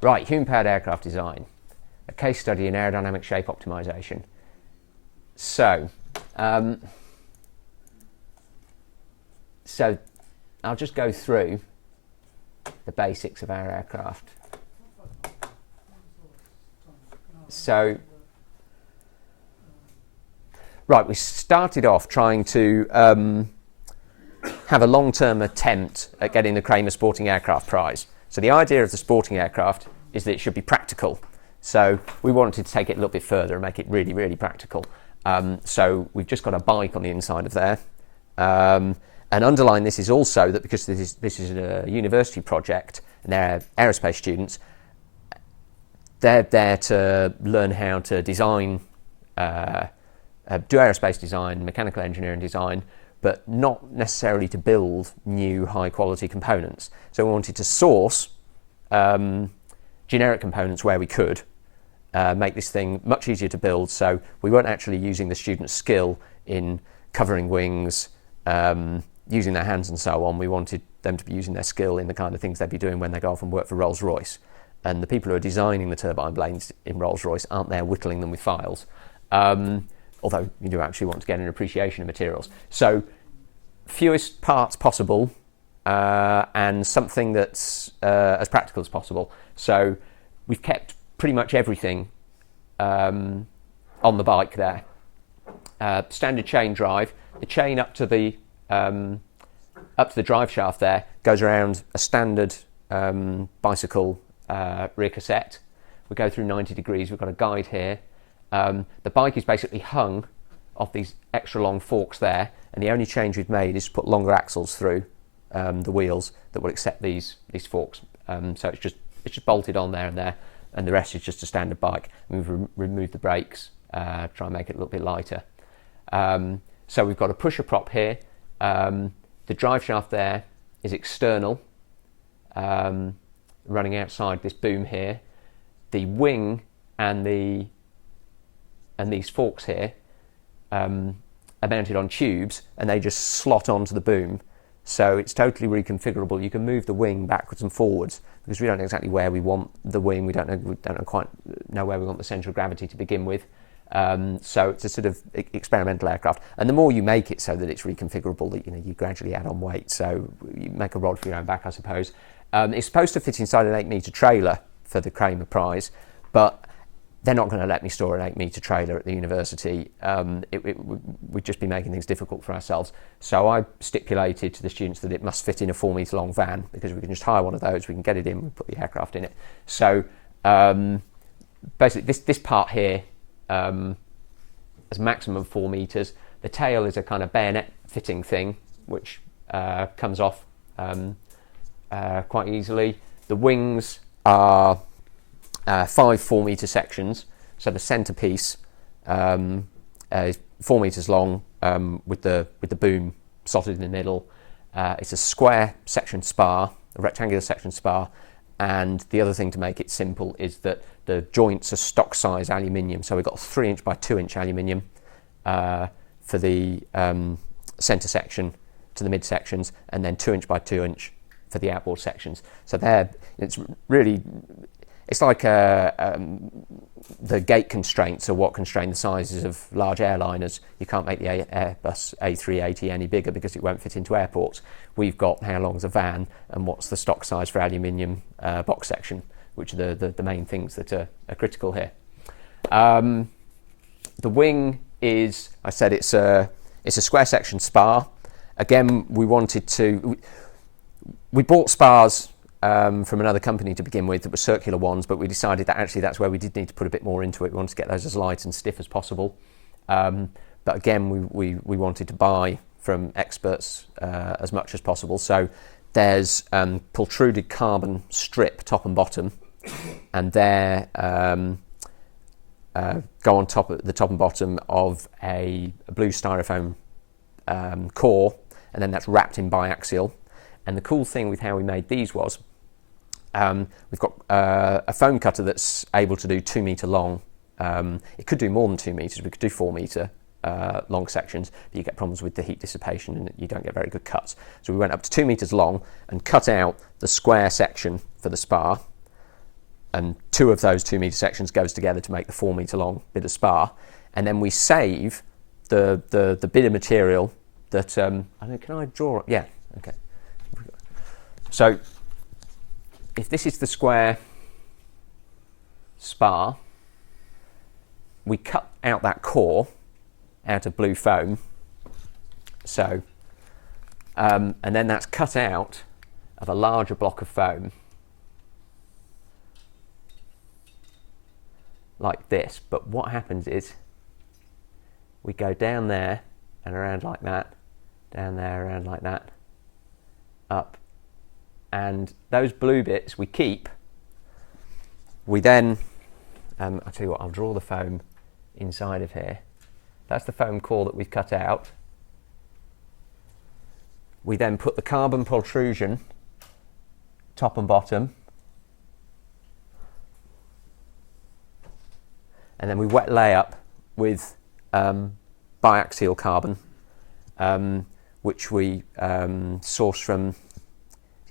Right, human-powered aircraft design, a case study in aerodynamic shape optimization. So I'll just go through the basics of our aircraft. So, right, we started off trying to have a long-term attempt at getting the Kramer Sporting Aircraft Prize. So the idea of the sporting aircraft is that it should be practical. So we wanted to take it a little bit further and make it really, really practical. So we've just got a bike on the inside of there. And underlying this is also that because this is a university project and they're aerospace students, they're there to learn how to design, do aerospace design, mechanical engineering design, but not necessarily to build new high quality components. So we wanted to source generic components where we could, make this thing much easier to build, so we weren't actually using the students' skill in covering wings, using their hands and so on. We wanted them to be using their skill in the kind of things they'd be doing when they go off and work for Rolls-Royce. And the people who are designing the turbine blades in Rolls-Royce aren't there whittling them with files. Although you do actually want to get an appreciation of materials. So fewest parts possible and something that's as practical as possible. So we've kept pretty much everything on the bike there. Standard chain drive. The chain up to the drive shaft there goes around a standard bicycle rear cassette. We go through 90 degrees. We've got a guide here. The bike is basically hung off these extra long forks there, and the only change we've made is to put longer axles through the wheels that will accept these forks. So it's just bolted on there, and the rest is just a standard bike. We've removed the brakes, try and make it a little bit lighter. So we've got a pusher prop here. The drive shaft there is external, running outside this boom here. The wing and these forks here are mounted on tubes, and they just slot onto the boom. So it's totally reconfigurable. You can move the wing backwards and forwards because we don't know exactly where we want the wing. We don't quite know where we want the centre of gravity to begin with. So it's a sort of experimental aircraft. And the more you make it so that it's reconfigurable, that you gradually add on weight. So you make a rod for your own back, I suppose. It's supposed to fit inside an 8-metre trailer for the Kramer Prize, but they're not going to let me store an 8-metre trailer at the university. We'd just be making things difficult for ourselves. So I stipulated to the students that it must fit in a 4-metre long van, because we can just hire one of those, we can get it in, we put the aircraft in it. So basically this part here is maximum 4 metres. The tail is a kind of bayonet fitting thing, which comes off quite easily. The wings are 5 4-metre sections, so the centrepiece is 4 metres long with the boom slotted in the middle. It's a square section spar, a rectangular section spar, and the other thing to make it simple is that the joints are stock size aluminium. So we've got 3-inch by 2-inch aluminium for the centre section to the mid sections, and then 2-inch by 2-inch for the outboard sections. So it's like the gate constraints are what constrain the sizes of large airliners. You can't make the Airbus A380 any bigger because it won't fit into airports. We've got how long's a van and what's the stock size for aluminium box section, which are the main things that are critical here. The wing is, I said, it's a square section spar. Again, we bought spars from another company to begin with that were circular ones, but we decided that actually that's where we did need to put a bit more into it. We wanted to get those as light and stiff as possible. But again, we wanted to buy from experts as much as possible. So there's protruded carbon strip top and bottom, and they're go on top at the top and bottom of a blue styrofoam core, and then that's wrapped in biaxial. And the cool thing with how we made these was we've got a foam cutter that's able to do 2 metre long. It could do more than 2 metres. We could do 4 metre long sections, but you get problems with the heat dissipation and you don't get very good cuts. So we went up to 2 metres long and cut out the square section for the spar, and 2 of those 2 metre sections goes together to make the 4 metre long bit of spar, and then we save the bit of material that I don't know, can I draw it? Yeah, okay. So if this is the square spar, we cut out that core out of blue foam, so and then that's cut out of a larger block of foam like this. But what happens is we go down there and around like that, down there, around like that, up, and those blue bits we keep. We then, I'll tell you what, I'll draw the foam inside of here. That's the foam core that we've cut out. We then put the carbon protrusion top and bottom, and then we wet lay up with biaxial carbon, which we source from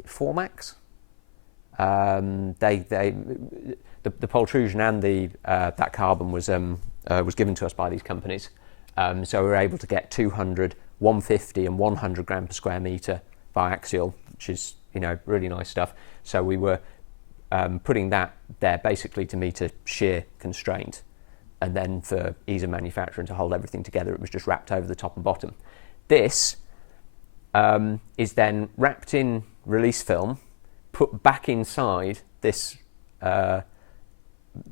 Formax. The protrusion and that carbon was given to us by these companies, so we were able to get 200, 150 and 100 gram per square metre biaxial, which is, you know, really nice stuff. So we were putting that there basically to meet a shear constraint, and then for ease of manufacturing to hold everything together, it was just wrapped over the top and bottom. This is then wrapped in release film, put back inside this sort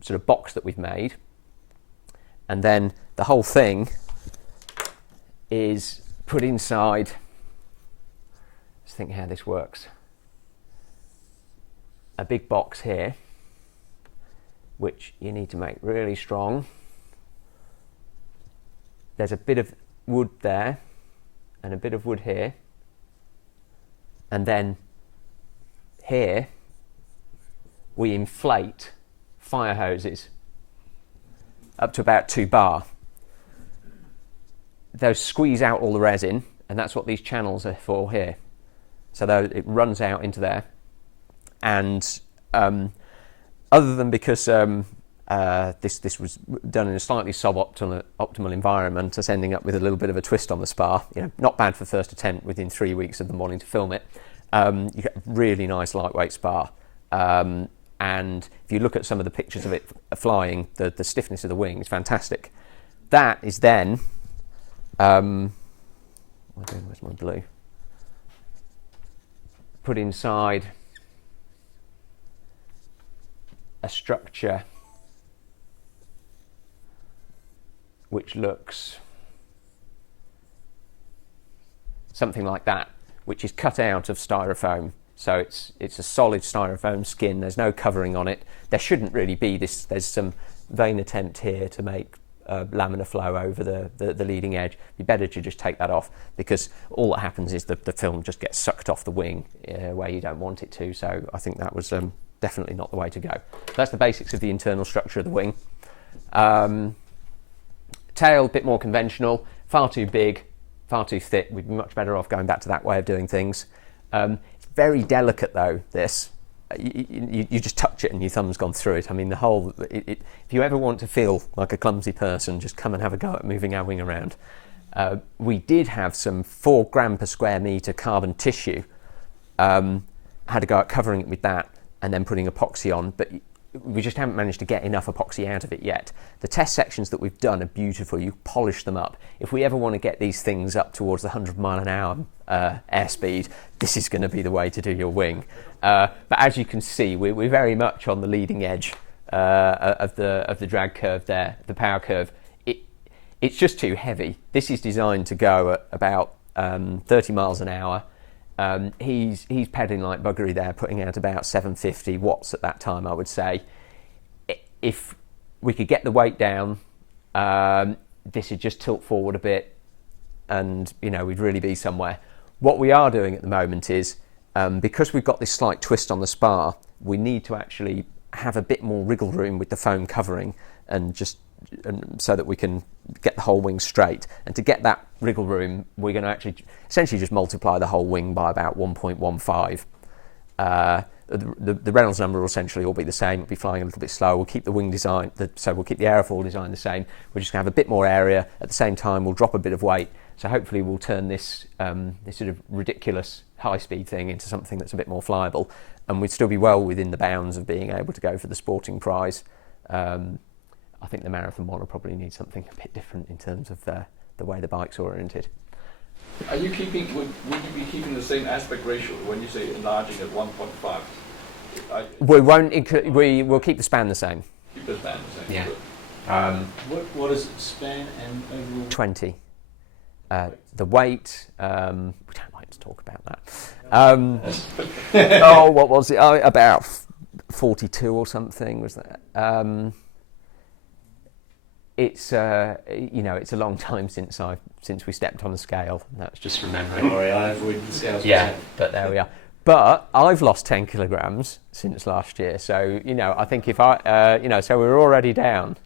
of box that we've made, and then the whole thing is put inside. Let's think how this works. A big box here, which you need to make really strong. There's a bit of wood there and a bit of wood here, and then here we inflate fire hoses up to about 2 bar. Those squeeze out all the resin, and that's what these channels are for here. So it runs out into there, and other than because this was done in a slightly suboptimal environment, us ending up with a little bit of a twist on the spar, you know, not bad for first attempt within 3 weeks of them wanting to film it. You get a really nice lightweight spar, and if you look at some of the pictures of it flying, the stiffness of the wing is fantastic. That is then where's my blue? Put inside a structure which looks something like that, which is cut out of styrofoam. So it's a solid styrofoam skin. There's no covering on it. There shouldn't really be this. There's some vain attempt here to make laminar flow over the leading edge. It'd be better to just take that off, because all that happens is the film just gets sucked off the wing where you don't want it to. So I think that was definitely not the way to go. That's the basics of the internal structure of the wing. Tail, a bit more conventional, far too big, far too thick. We'd be much better off going back to that way of doing things. It's very delicate though, this. You just touch it and your thumb's gone through it. I mean, if you ever want to feel like a clumsy person, just come and have a go at moving our wing around. We did have some 4 gram per square metre carbon tissue. Had to go at covering it with that and then putting epoxy on, but we just haven't managed to get enough epoxy out of it yet. The test sections that we've done are beautiful. You polish them up. If we ever want to get these things up towards the 100 mile an hour airspeed, this is going to be the way to do your wing. But as you can see, we're very much on the leading edge of the drag curve there, the power curve. It's just too heavy. This is designed to go at about 30 miles an hour. He's pedaling like buggery there, putting out about 750 watts at that time, I would say. If we could get the weight down, this would just tilt forward a bit, and we'd really be somewhere. What we are doing at the moment is, because we've got this slight twist on the spar, we need to actually have a bit more wriggle room with the foam covering, and so that we can get the whole wing straight. And to get that wriggle room, we're going to actually essentially just multiply the whole wing by about 1.15. the Reynolds number will essentially all be the same. It'll be flying a little bit slower. We'll keep the wing design, so we'll keep the airfoil design the same. We're just going to have a bit more area. At the same time, we'll drop a bit of weight. So hopefully we'll turn this this sort of ridiculous high-speed thing into something that's a bit more flyable, and we'd still be well within the bounds of being able to go for the sporting prize. I think the marathon one will probably need something a bit different in terms of the way the bike's oriented. Are you keeping? Would you be keeping the same aspect ratio when you say enlarging at 1.5? We won't. We will keep the span the same. Keep the span the same. Yeah. What is it, span and overall? 20. The weight. We don't like to talk about that. Oh, what was it? Oh, about 42 or something was that. It's it's a long time since we stepped on a scale. That's just from memory. Sorry, I avoided the scales. Yeah, but there we are. But I've lost 10 kilograms since last year, so I think if so we're already down.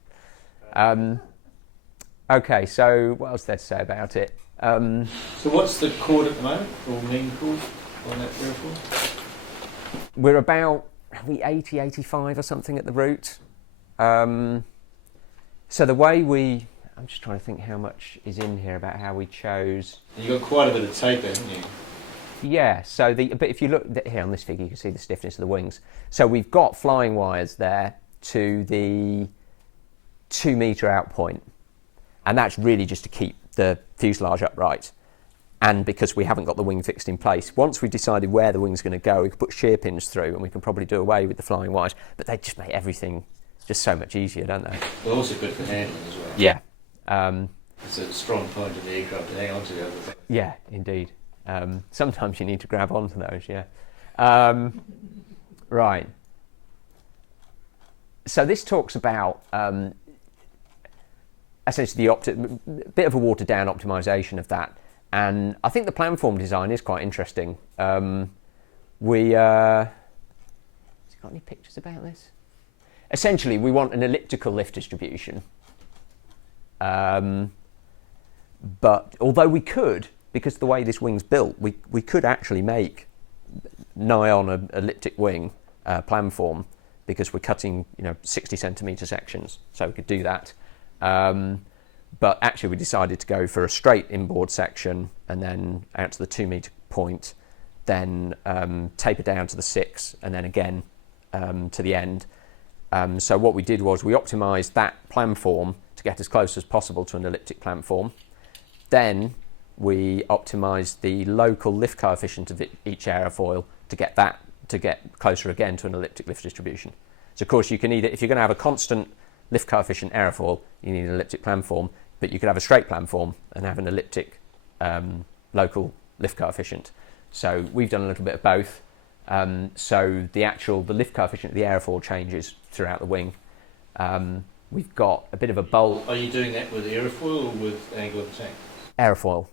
Okay, so what else there to say about it? So what's the chord at the moment, or mean chord on that airfoil? We're about 80, 85 or something at the root. So the way I'm just trying to think how much is in here about how we chose. You've got quite a bit of tape, haven't you? Yeah, so but if you look here on this figure, you can see the stiffness of the wings. So we've got flying wires there to the 2 metre out point, and that's really just to keep the fuselage upright. And because we haven't got the wing fixed in place, once we've decided where the wing's going to go, we can put shear pins through, and we can probably do away with the flying wires. But they just make everything just so much easier, don't they? They're also good for handling as well. Yeah. It's a strong point of the aircraft to hang on to the other thing. Yeah, indeed. Sometimes you need to grab onto those, yeah. Right. So this talks about essentially the bit of a watered down optimisation of that. And I think the planform design is quite interesting. Has it got any pictures about this? Essentially, we want an elliptical lift distribution. But although we could, because of the way this wing's built, we could actually make nigh on an elliptic wing planform, because we're cutting 60 centimetre sections, so we could do that. But actually we decided to go for a straight inboard section and then out to the 2 metre point, then taper down to the 6 and then again to the end. So what we did was we optimised that planform to get as close as possible to an elliptic planform. Then we optimised the local lift coefficient of each aerofoil to get closer again to an elliptic lift distribution. So of course you can if you're going to have a constant lift coefficient aerofoil, you need an elliptic planform, but you could have a straight planform and have an elliptic local lift coefficient. So we've done a little bit of both. So the lift coefficient of the aerofoil changes throughout the wing. We've got a bit of a bolt. Are you doing that with airfoil or with angle of attack? Aerofoil.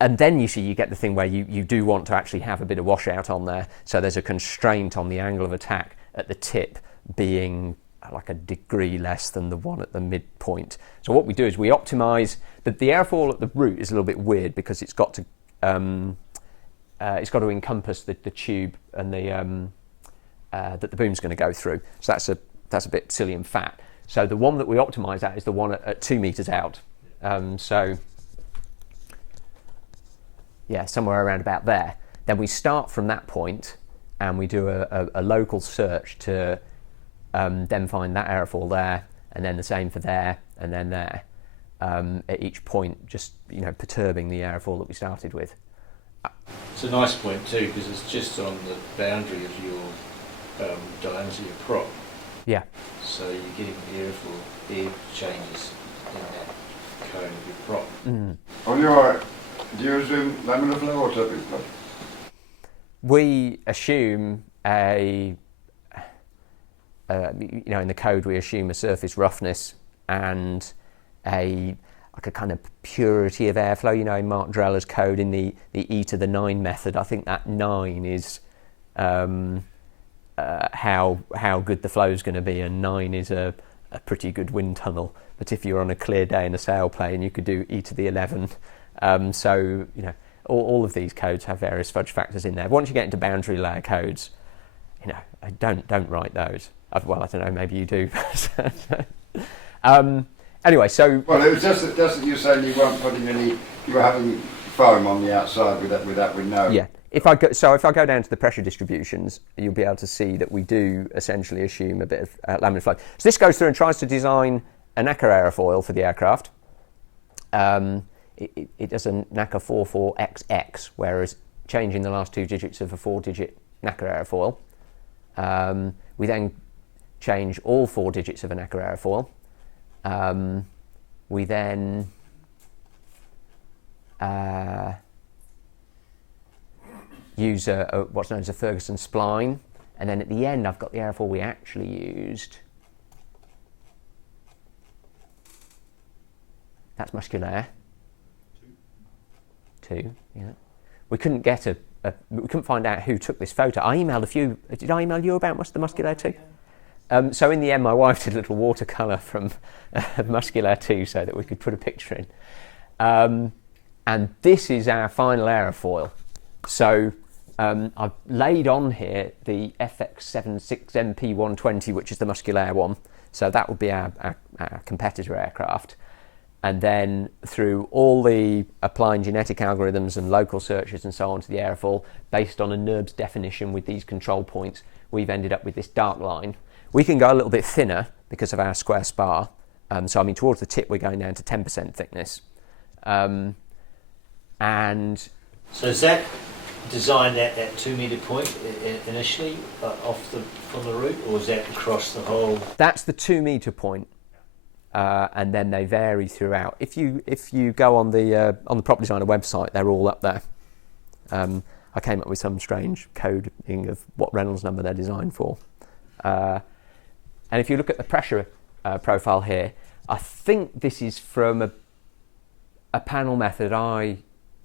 And then you get the thing where you do want to actually have a bit of washout on there. So there's a constraint on the angle of attack at the tip being like a degree less than the one at the midpoint. So what we do is we optimise the airfoil at the root is a little bit weird because it's got to encompass the tube and that the boom's going to go through. So that's a bit silly and fat. So the one that we optimise at is the one at 2 metres out. So yeah, somewhere around about there. Then we start from that point and we do a local search to then find that aerofoil there, and then the same for there, and then there, at each point, just perturbing the aerofoil that we started with. It's a nice point too, because it's just on the boundary of your diameter of your prop. Yeah. So you're getting the airfoil air changes in that cone of your prop. Mm. Do you assume laminar flow or surface flow? We assume in the code we assume a surface roughness and a kind of purity of airflow. In Mark Dreller's code in the E to the 9 method, I think that 9 is how good the flow is going to be, and 9 is a pretty good wind tunnel. But if you're on a clear day in a sailplane, you could do E to the 11. All of these codes have various fudge factors in there. Once you get into boundary layer codes, I don't write those. Well, I don't know, maybe you do. Anyway, so Well, it was just that you saying you weren't putting any, you were having foam on the outside with no. yeah. If I go down to the pressure distributions, you'll be able to see that we do essentially assume a bit of laminar flow. So this goes through and tries to design a NACA aerofoil for the aircraft. It does a NACA 44XX, whereas changing the last 2 digits of a 4-digit NACA aerofoil. We then change all 4 digits of a NACA aerofoil. We then use what's known as a Ferguson spline, and then at the end I've got the aerofoil we actually used. That's musculaire. 2, yeah. We couldn't get we couldn't find out who took this photo. I emailed a few. Did I email you about the musculaire 2? So in the end, my wife did a little watercolour from musculaire 2 so that we could put a picture in. And this is our final aerofoil. So I've laid on here the FX76MP120, which is the musculaire one. So that would be our competitor aircraft. And then through all the applying genetic algorithms and local searches and so on to the airfoil, based on a NURBS definition with these control points, we've ended up with this dark line. We can go a little bit thinner because of our square spar. So I mean, towards the tip, we're going down to 10% thickness. And so is that designed at that 2 metre point initially from the route, or is that across the whole? That's the 2 metre point. And then they vary throughout. If you go on the Prop Designer website, they're all up there. I came up with some strange coding of what Reynolds number they're designed for. And if you look at the pressure profile here, I think this is from a panel method I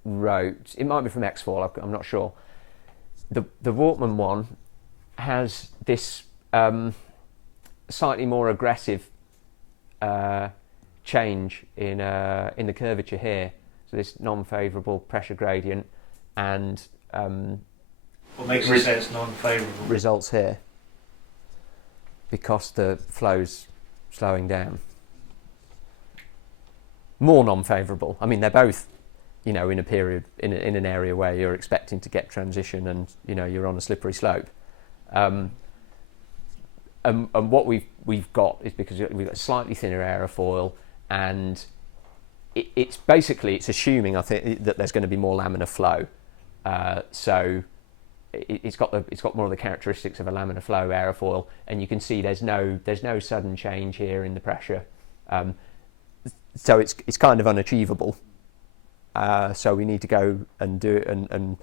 wrote. It might be from X-Foil, I'm not sure. The Wortmann one has this slightly more aggressive change in the curvature here, so this non-favourable pressure gradient, and what makes you say it's non-favourable? Results here because the flow's slowing down. More non-favourable. I mean, they're both, in a period in an area where you're expecting to get transition and you're on a slippery slope. And what we've got is because we've got a slightly thinner aerofoil, and it's assuming, I think, that there's going to be more laminar flow. So it's got more of the characteristics of a laminar flow aerofoil, and you can see there's no sudden change here in the pressure. So it's kind of unachievable. So we need to go and do it and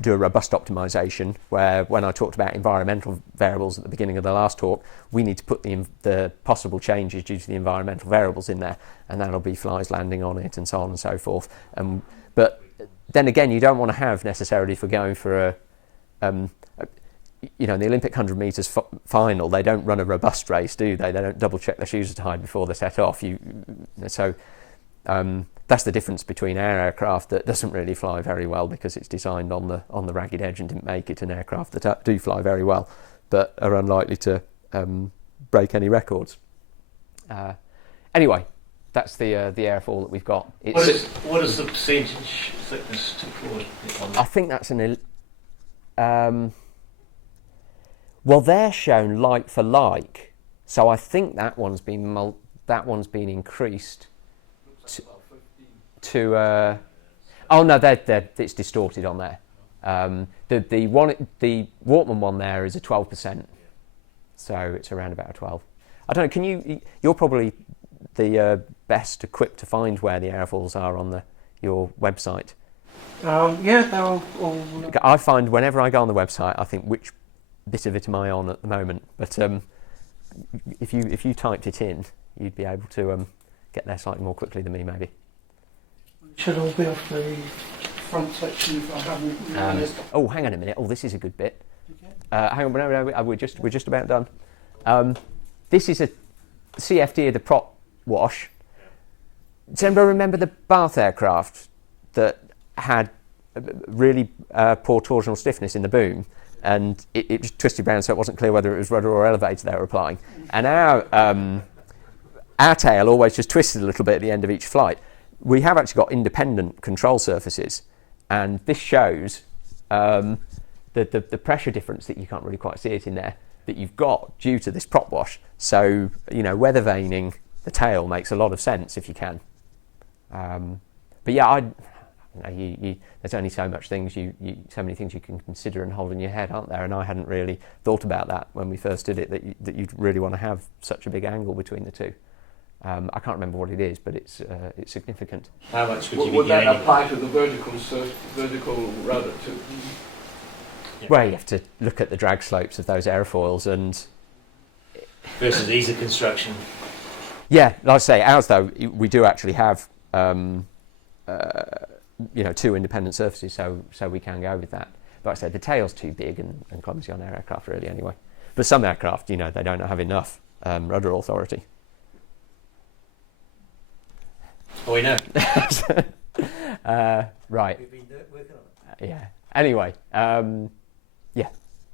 do a robust optimization, where when I talked about environmental variables at the beginning of the last talk, we need to put the possible changes due to the environmental variables in there, and that'll be flies landing on it and so on and so forth. But then again, you don't want to have necessarily, if we're going for in the Olympic 100 metres final, they don't run a robust race, do they? They don't double check their shoes are tied before they set off. That's the difference between our aircraft that doesn't really fly very well because it's designed on the ragged edge and didn't make it, and aircraft that do fly very well but are unlikely to break any records. Anyway, that's the airfoil that we've got. What is the percentage thickness to forward? I think that's well, they're shown like for like, so I think that one's been increased to oh no, it's distorted on there. The Wortmann one there is a 12%, so it's around about a 12. I don't know. You're probably the best equipped to find where the airfoils are on your website. Yeah, they're all. I find whenever I go on the website, I think, which bit of it am I on at the moment? But if you typed it in, you'd be able to get there slightly more quickly than me, maybe. It should all be off the front section if I haven't realised. Oh, hang on a minute. Oh, this is a good bit. Okay. Hang on, no, we're just about done. This is a CFD of the prop wash. Does anybody remember the Bath aircraft that had really poor torsional stiffness in the boom? and it just twisted around, so it wasn't clear whether it was rudder or elevator they were applying. And our tail always just twisted a little bit at the end of each flight. We have actually got independent control surfaces, and this shows the pressure difference that you can't really quite see it in there, that you've got due to this prop wash. So, weather vaning the tail makes a lot of sense if you can. But yeah, there's only so much things so many things you can consider and hold in your head, aren't there? And I hadn't really thought about that when we first did it, that you'd really want to have such a big angle between the two. I can't remember what it is, but it's significant. How much would you Would be that gaining? apply to the vertical rudder too? Yeah. Well, you have to look at the drag slopes of those airfoils, and Versus easy construction. yeah, like I say, ours though, we do actually have two independent surfaces, so we can go with that. But like I said, the tail's too big and clumsy on our aircraft really anyway. But some aircraft, they don't have enough rudder authority. Oh, we know. Right. We've been working on it. Yeah. Anyway,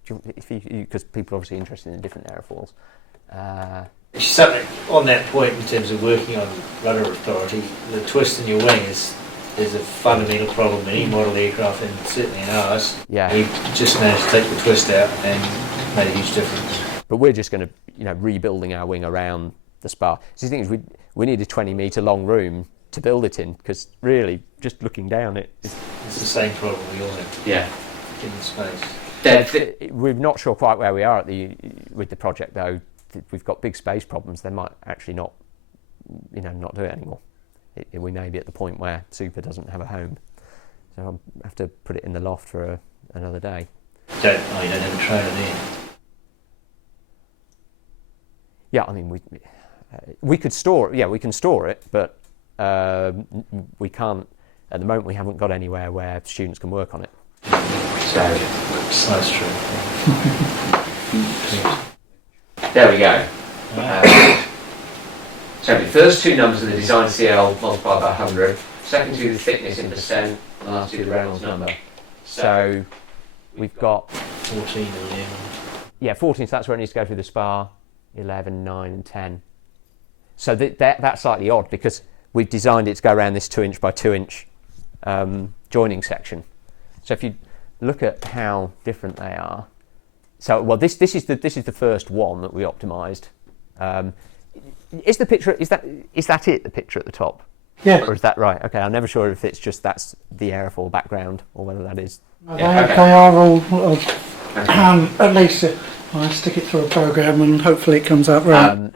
because people are obviously interested in different airfoils. Something on that point in terms of working on rudder authority, the twist in your wing is a fundamental problem in any model aircraft, and certainly in ours. Yeah. We just managed to take the twist out and made a huge difference. But we're just going to, rebuilding our wing around the spar. So the thing is, we need a 20-metre long room to build it in, because really, just looking down it, It's the same problem we all have. Yeah. In space. We're not sure quite where we are with the project though. We've got big space problems. They might actually not do it anymore. We may be at the point where SUHPA doesn't have a home, so I'll have to put it in the loft for another day. You don't have a trailer there. Yeah, I mean we could store it. Yeah, we can store it, but we can't at the moment. We haven't got anywhere where students can work on it. So That's true. there we go. So the first two numbers are the design CL multiplied by 100, second two the thickness in percent, and last two the Reynolds number. So we've got 14 and 11. Yeah, 14, so that's where it needs to go through the spar, 11, 9 and 10. So that's slightly odd because we've designed it to go around this 2-inch by 2-inch joining section. So if you look at how different they are, so well this is the first one that we optimised. Is the picture is that it, the picture at the top? Yeah. Or is that right? Okay, I'm never sure if it's just that's the airfoil background or whether that is. They are all, at least I stick it through a program and hopefully it comes out right.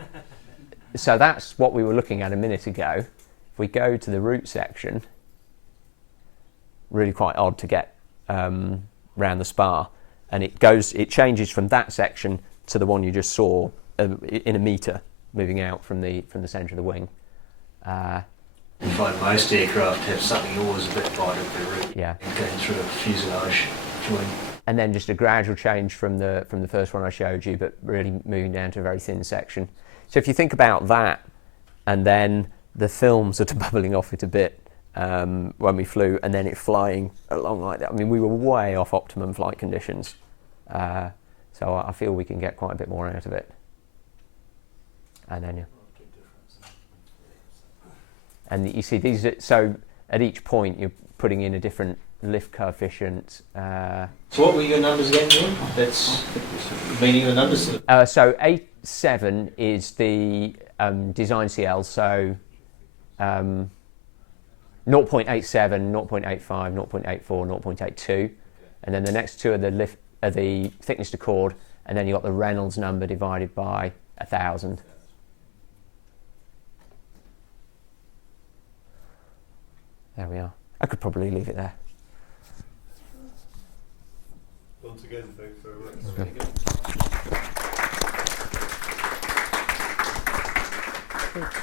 So that's what we were looking at a minute ago. If we go to the root section, really quite odd to get round the spar, and it changes from that section to the one you just saw in a metre, moving out from the centre of the wing. You find most aircraft have something always a bit wide at the root. Yeah. And going through a fuselage joint. And then just a gradual change from the first one I showed you, but really moving down to a very thin section. So if you think about that, and then the film sort of bubbling off it a bit when we flew, and then it flying along like that. I mean, we were way off optimum flight conditions. So I feel we can get quite a bit more out of it. And then, and you see these, so at each point you're putting in a different lift coefficient. So what were your numbers again, John? That's the meaning of the numbers? So 87 is the design CL, so 0.87, 0.85, 0.84, 0.82, and then the next two are the thickness to chord, and then you've got the Reynolds number divided by 1,000. There we are. I could probably leave it there. Once again, thanks very much. Okay.